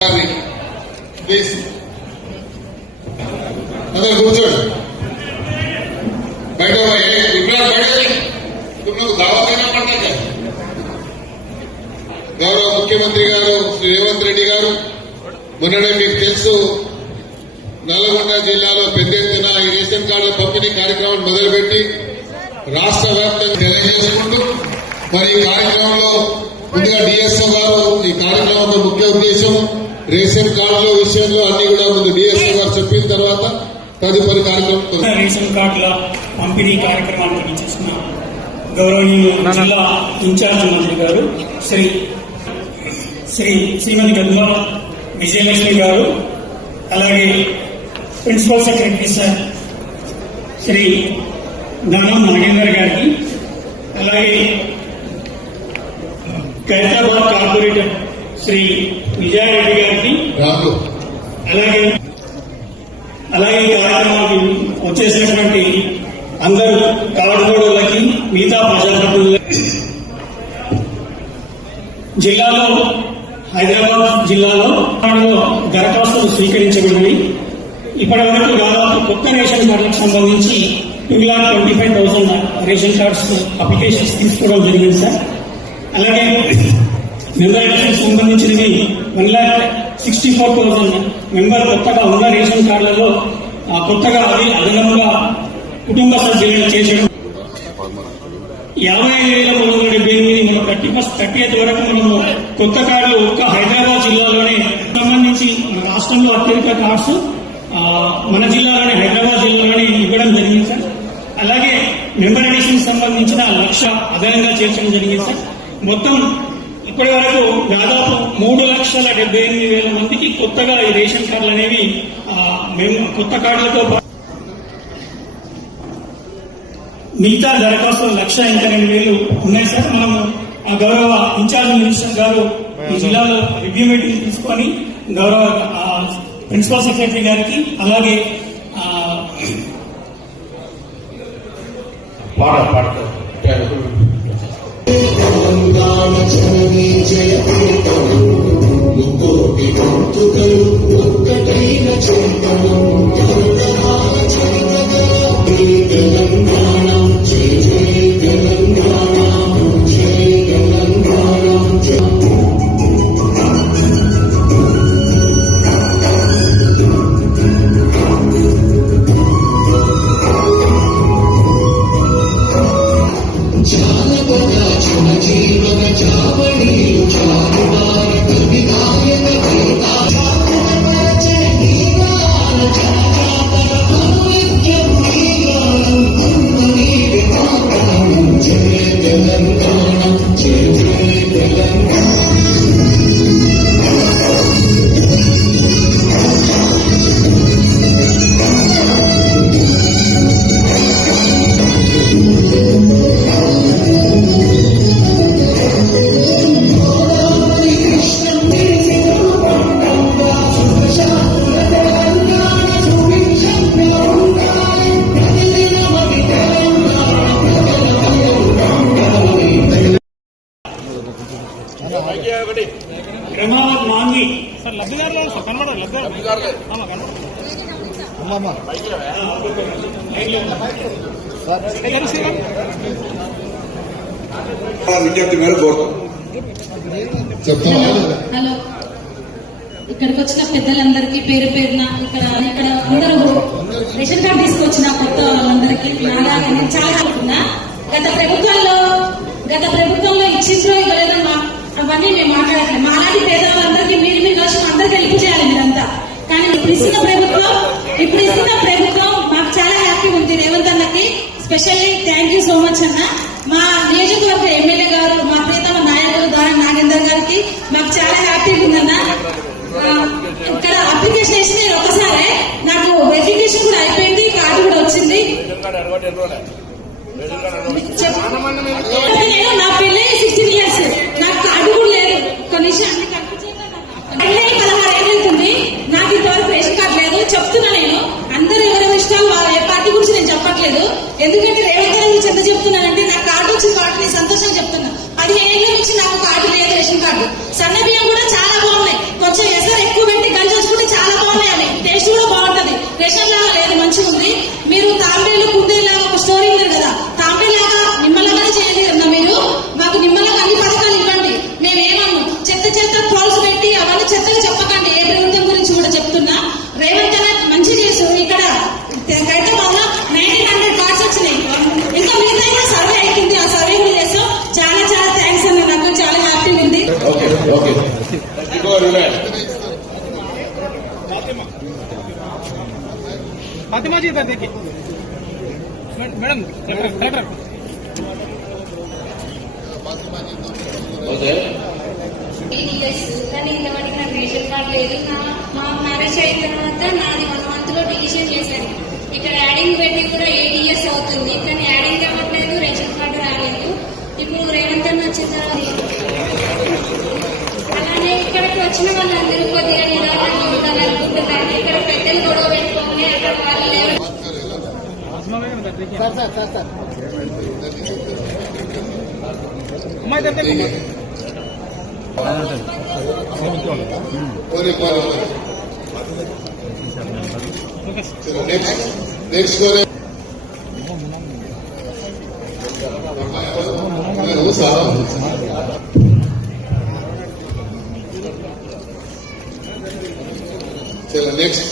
Please అందరూ కూర్చోండి. బయట గౌరవ ముఖ్యమంత్రి గారు శ్రీ రేవంత్ రెడ్డి గారు మొన్ననే మీకు తెలుసు నల్గొండ జిల్లాలో పెద్ద ఎత్తున ఈ రేషన్ కార్డుల పంపిణీ కార్యక్రమం మొదలుపెట్టి రాష్ట్ర వ్యాప్తంగా తెలియజేసుకుంటూ మరి ఈ కార్యక్రమంలో ముందుగా డిఎస్ఓ గారు ఈ కార్యక్రమంలో ముఖ్య ఉద్దేశం రేషన్ కార్డుల విషయంలో అన్ని కూడా ముందు డిఎస్ఓ గారు చెప్పిన తర్వాత తదుపరి కార్యక్రమం రేషన్ కార్డుల పంపిణీ కార్యక్రమాన్ని చేసిన గౌరవనీయ జిల్లా ఇన్ఛార్జ్ మంత్రి గారు శ్రీమతి గద్మ విజయలక్ష్మి గారు, అలాగే ప్రిన్సిపల్ సెక్రటరీ సార్ శ్రీ ధనం నాగేందర్ గారికి, అలాగే ఖైరతాబాద్ కార్పొరేటర్ శ్రీ విజయారెడ్డి గారికి, అలాగే కార్యక్రమానికి వచ్చేసినటువంటి అందరూ కార్డులకి మిగతా ప్రజాప్రతినిధులకి, జిల్లాలో హైదరాబాద్ జిల్లాలో దరఖాస్తులు స్వీకరించబడింది. ఇప్పటి వరకు దాదాపు కొత్త రేషన్ కార్డులకు సంబంధించి 2,25,000 రేషన్ కార్డ్స్ అప్లికేషన్స్ తీసుకోవడం జరిగింది సార్. అలాగే మెంబర్ ఎలక్షన్ సంబంధించినవి 1,64,000 మెంబర్ కొత్తగా ఉన్న రేషన్ కార్డులలో కొత్తగా అది అదనంగా కుటుంబ సభ్యులను చేర్చడం 55,378 మనం 30th వరకు మనము కొత్త కార్డులు ఒక్క హైదరాబాద్ జిల్లాలోనే సంబంధించి రాష్ట్రంలో అత్యధిక కార్డ్స్ మన జిల్లాలోనే హైదరాబాద్ జిల్లాలోనే ఇవ్వడం జరిగింది సార్. అలాగే మెంబర్ ఎడిషన్ సంబంధించిన 1,00,000 అదనంగా చేర్చడం జరిగింది సార్. మొత్తం ఇప్పటి వరకు దాదాపు 3,78,000 మందికి కొత్తగా ఈ రేషన్ కార్డులు అనేవి కొత్త కార్డులతో మిగతా దరఖాస్తులు 1,82,000 ఉన్నాయి సార్. మనము గౌరవ ఇన్ఛార్జ్ మినిస్టర్ గారు ఈ జిల్లాలో రివ్యూ మీటింగ్ తీసుకొని గౌరవ ప్రిన్సిపల్ సెక్రటరీ గారికి, అలాగే విజ్ఞప్తి మేరకు కోరుతాం. హలో, ఇక్కడికి వచ్చిన పెద్దలందరికీ పేరు పేరున ఇక్కడ అందరూ రేషన్ కార్డు తీసుకొచ్చిన కొత్త వాళ్ళందరికీ నాలాగా నేను చాలా అనుకున్నా. గత ప్రభుత్వంలో ఇచ్చిందో ఇవ్వలేదమ్మా అవన్నీ మేము మాట్లాడట్లేదు. మాలాంటి పేదవాళ్ళందరికీ మీరు కలిసి అందరికీ హెల్ప్ చేయాలి మీరంతా. కానీ ఇప్పుడు ఇస్తున్న ప్రభుత్వం మాకు చాలా హ్యాపీ ఉంది. రేవంత్ అన్నకి specially thank you so much అన్న. మా నియోజకవర్గ ఎమ్మెల్యే గారు, మా ప్రియతమ నాయకులు దాని నాగేందర్ గారికి మాకు చాలా హ్యాపీగా ఉందన్న. ఇక్కడ అప్లికేషన్ వేసి నేను ఒకసారి నాకు వెరిఫికేషన్ కూడా అయిపోయింది, కార్డు కూడా వచ్చింది. నా పెళ్ళి 16 years, నాకు కార్డు కూడా లేదు. కనీసం అన్ని పెళ్ళి 16 ఏళ్ళు అవుతుంది, నాకు ఇంతవరకు రేషన్ కార్డు లేదు. చెప్తున్నా నేను, అందరూ ఎవరి ఇష్టాలు ఏ పార్టీ గురించి నేను చెప్పట్లేదు. ఎందుకంటే రేవంత్ గారి గురించి ఎంత చెప్తున్నానంటే నాకు కార్డు వచ్చింది కాబట్టి నేను సంతోషంగా చెప్తున్నా. 15 ఏళ్ళ నుంచి నాకు కార్డు లేదు, రేషన్ కార్డు. సన్న బియ్యం కూడా చాలా బాగున్నాయి, కొంచెం ఎసరు మీరు తాంబేలు కుందేలాగా ఒక స్టోరీ ఉన్నారు కదా, తాంబేలాగా నిమ్మలంగానే చేయండి కదా మీరు. మాకు నిమ్మలంగా అన్ని పథకాలు ఇవ్వండి. మేమేమన్నా చెత్త ట్రోల్స్ పెట్టి అవన్నీ చెత్తగా చెప్పకండి. ఏ ప్రభుత్వం గురించి కూడా చెప్తున్నా. రేవంత్ అన్న మంచి చేస్తారు. ఇక్కడ హైదరాబాద్ 1900 కార్డ్స్ వచ్చినాయి. ఇంకా మిగతా కూడా సర్వే అవుతుంది. ఆ సర్వే కూడా చేస్తాం. చాలా థ్యాంక్స్ అన్న. నాకు చాలా హ్యాపీగా ఉంది. ఓకే ఓకే फातिमा जी इधर देखिए मैडम कलेक्टर కానీ ఇంతవరకు నాకు రేషన్ కార్డు లేదు. మా మ్యారేజ్ అయిన తర్వాత నాది 1 month లో డిసిషన్ చేశాను. ఇక్కడ యాడింగ్ పెట్టి కూడా 8 years అవుతుంది, కానీ యాడింగ్ అవ్వట్లేదు, రేషన్ కార్డు రాలేదు. ఇప్పుడు రేవంత్ అన్న వచ్చిన తర్వాత అలానే ఇక్కడికి వచ్చిన వాళ్ళందరూ కొద్దిగా నిదానంగా ఉండాలనుకుంటున్నాను. ఇక్కడ పెద్దలు గొడవ పెట్టుకోవాలి, అక్కడ వాళ్ళు లేరు. अम्मा इधर देखो नेक्स्ट चलो नेक्स्ट